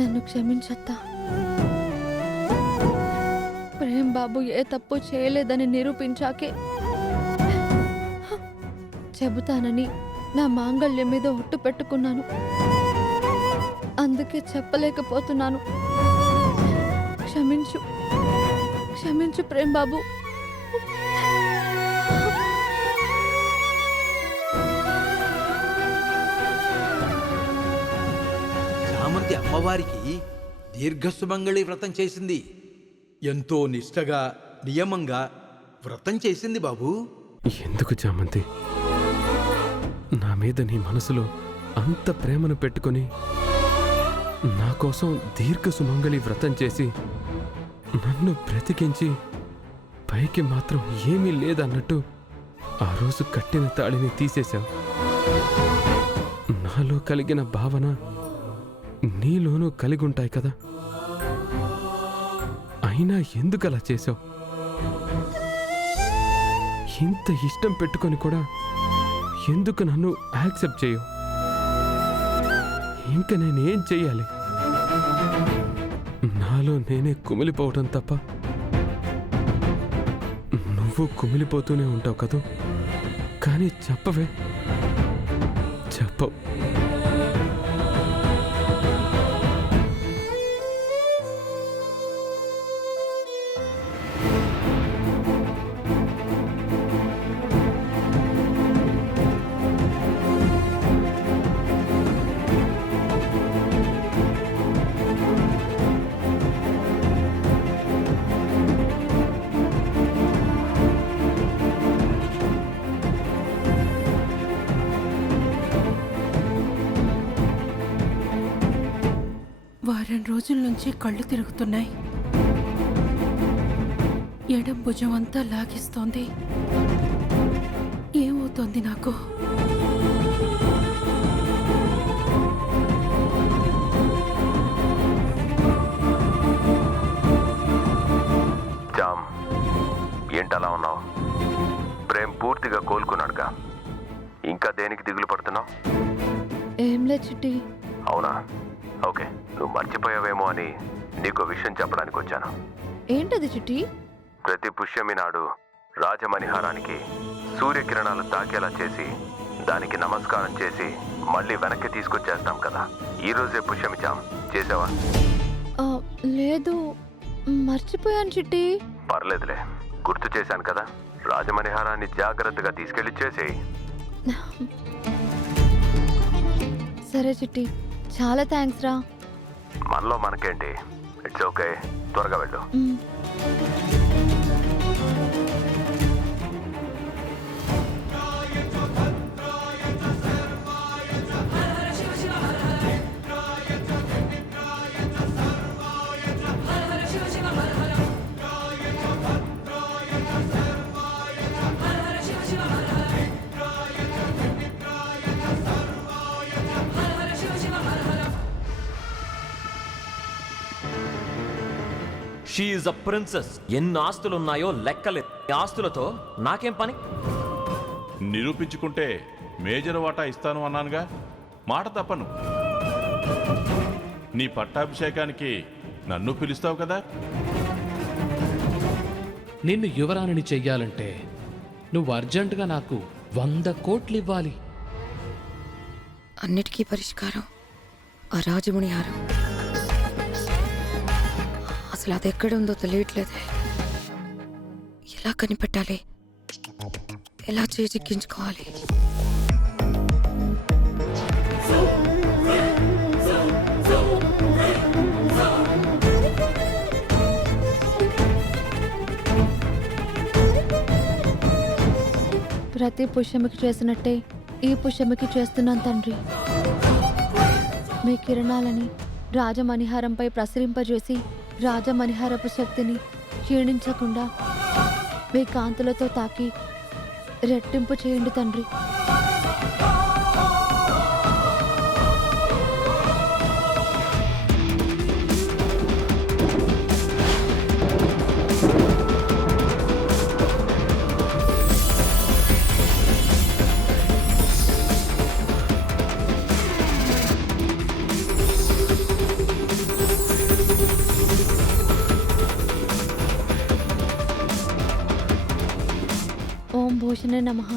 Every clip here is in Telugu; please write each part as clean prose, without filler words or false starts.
నన్ను క్షమించత్తా. ప్రేమ్ బాబు ఏ తప్పు చేయలేదని నిరూపించాకే చెబుతానని నా మాంగళ్యం మీద ఒట్టు పెట్టుకున్నాను. అందుకే చెప్పలేకపోతున్నాను. క్షమించు, క్షమించు ప్రేమ్ బాబు. చామంతి అమ్మవారికి దీర్ఘసుమంగళి వ్రతం చేసింది. ఎంతో నిష్టగా నియమంగా వ్రతం చేసింది బాబు. ఎందుకు చామంతి, నా మీద నీ మనసులో అంత ప్రేమను పెట్టుకొని నా కోసం దీర్ఘ సుమంగళి వ్రతం చేసి నన్ను బ్రతికించి పైకి మాత్రం ఏమీ లేదన్నట్టు ఆ రోజు కట్టిన తాళిని తీసేశావు. నాలో కలిగిన భావన నీలోనూ కలిగుంటాయి కదా, అయినా ఎందుకలా చేశావు? ఇంత ఇష్టం పెట్టుకొని కూడా ఎందుకు నన్ను యాక్సెప్ట్ చేయవు? ఇంకా నేనేం చెయ్యాలి? నాలో నేనే కుమిలిపోవడం తప్ప నువ్వు కుమిలిపోతూనే ఉంటావు కదూ. కానీ చెప్పవే, చెప్పవు. వారం రోజుల నుంచి కళ్ళు తిరుగుతున్నాయి. ఎడం భుజం అంతా లాగిస్తోంది. ఏమవుతోంది నాకు? జామ్, ఏంటలా ఉన్నావు? ప్రేమ్ పూర్తిగా కోలుకున్నాడుగా, ఇంకా దేనికి దిగులు పడుతున్నావు? ఏంలే చిట్టి. అవునా, ఓకే. నువ్వు మర్చిపోయావేమో అని నీకు విషయం చెప్పడానికి వచ్చాను. ఏంటది చిట్టి? ప్రతి పుష్యమి నాడు రాజమణిహారానికి సూర్యకిరణాలు తాకేలా చేసి దానికి నమస్కారం చేసి మళ్ళీ వెనక్కి తీసుకొచ్చేస్తాం కదా. ఈ రోజే పుష్యమి జామ్ చేసావా? లేదు, మర్చిపోయాను చిట్టి. పర్లేదులే, గుర్తు చేశాను కదా. రాజమణిహారాన్ని జాగ్రత్తగా తీసుకెళ్లి చేసేయి. సరే చిట్టి, చాలా థ్యాంక్స్ రా. మనలో మనకేంటి, ఇట్స్ ఓకే. త్వరగా వెళ్ళు. She is a princess. ఎన్ని ఆస్తులున్నాయో లెక్కలేదు. ఈ ఆస్తులతో నాకేం పని? నిరూపించుకుంటే మేజర్ వాటా ఇస్తాను అన్నానుగా, మాట తప్పను. నీ పట్టాభిషేకానికి నన్ను పిలుస్తావు కదా. నిన్ను యువరాణిని చెయ్యాలంటే నువ్వు అర్జెంటుగా నాకు 100 కోట్లు ఇవ్వాలి. అన్నిటికీ పరిష్కారం ఆ రాజమణిహారం. అసలు అది ఎక్కడుందో తెలియట్లేదే. ఎలా కనిపెట్టాలి? ఎలా చేజిక్కించుకోవాలి? ప్రతి పుష్యమికి చేసినట్టే ఈ పుష్యమికి చేస్తున్నాను తండ్రి. మీ కిరణాలని రాజమణిహారంపై ప్రసరింపజేసి రాజమణిహారపు శక్తిని క్షీణించకుండా మీ కాంతులతో తాకి రెట్టింపు చేయండి తండ్రి. పురుషనే నమః.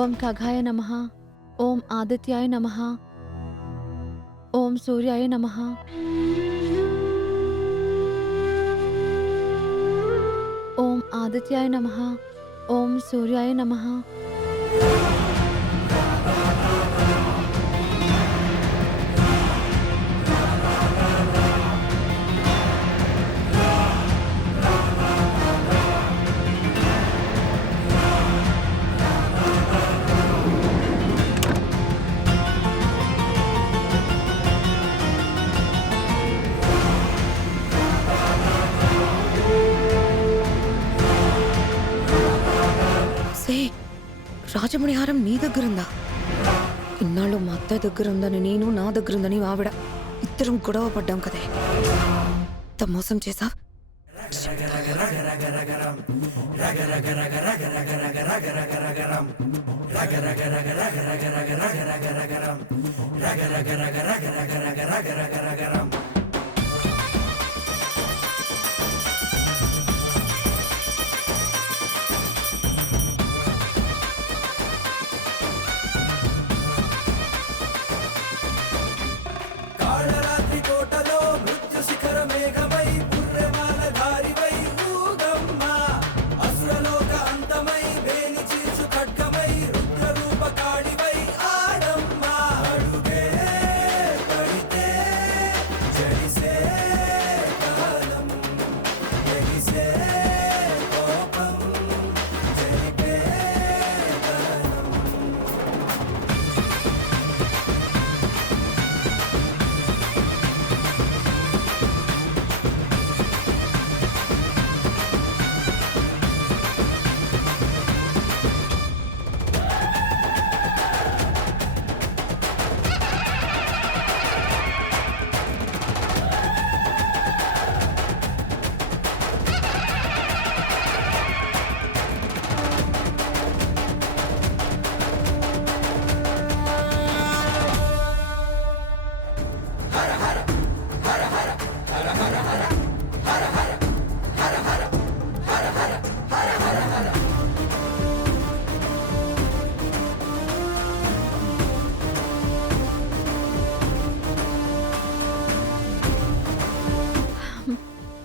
ఓం ఖగాయ నమః. ఓం ఆదిత్యాయ నమః. ఓం సూర్యాయ నమః. ఓం ఆదిత్యాయ నమః. ఓం సూర్యాయ నమః. సే రాజమణి హారం నీ దగ్గరుందా? ఇన్నాళ్ళు మా అత్తయ్య దగ్గర ఉందని నేను, నా దగ్గర ఉందని ఆవిడ, ఇద్దరం గొడవ పడ్డాం కదే. ఇంత మోసం చేసా.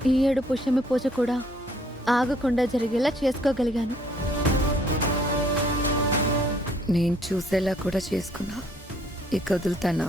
ఈ ఏడు పుష్యమి పూజ కూడా ఆగకుండా జరిగేలా చేసుకోగలిగాను. నేను చూసేలా కూడా చేసుకున్నా. ఇక వదులుతానా?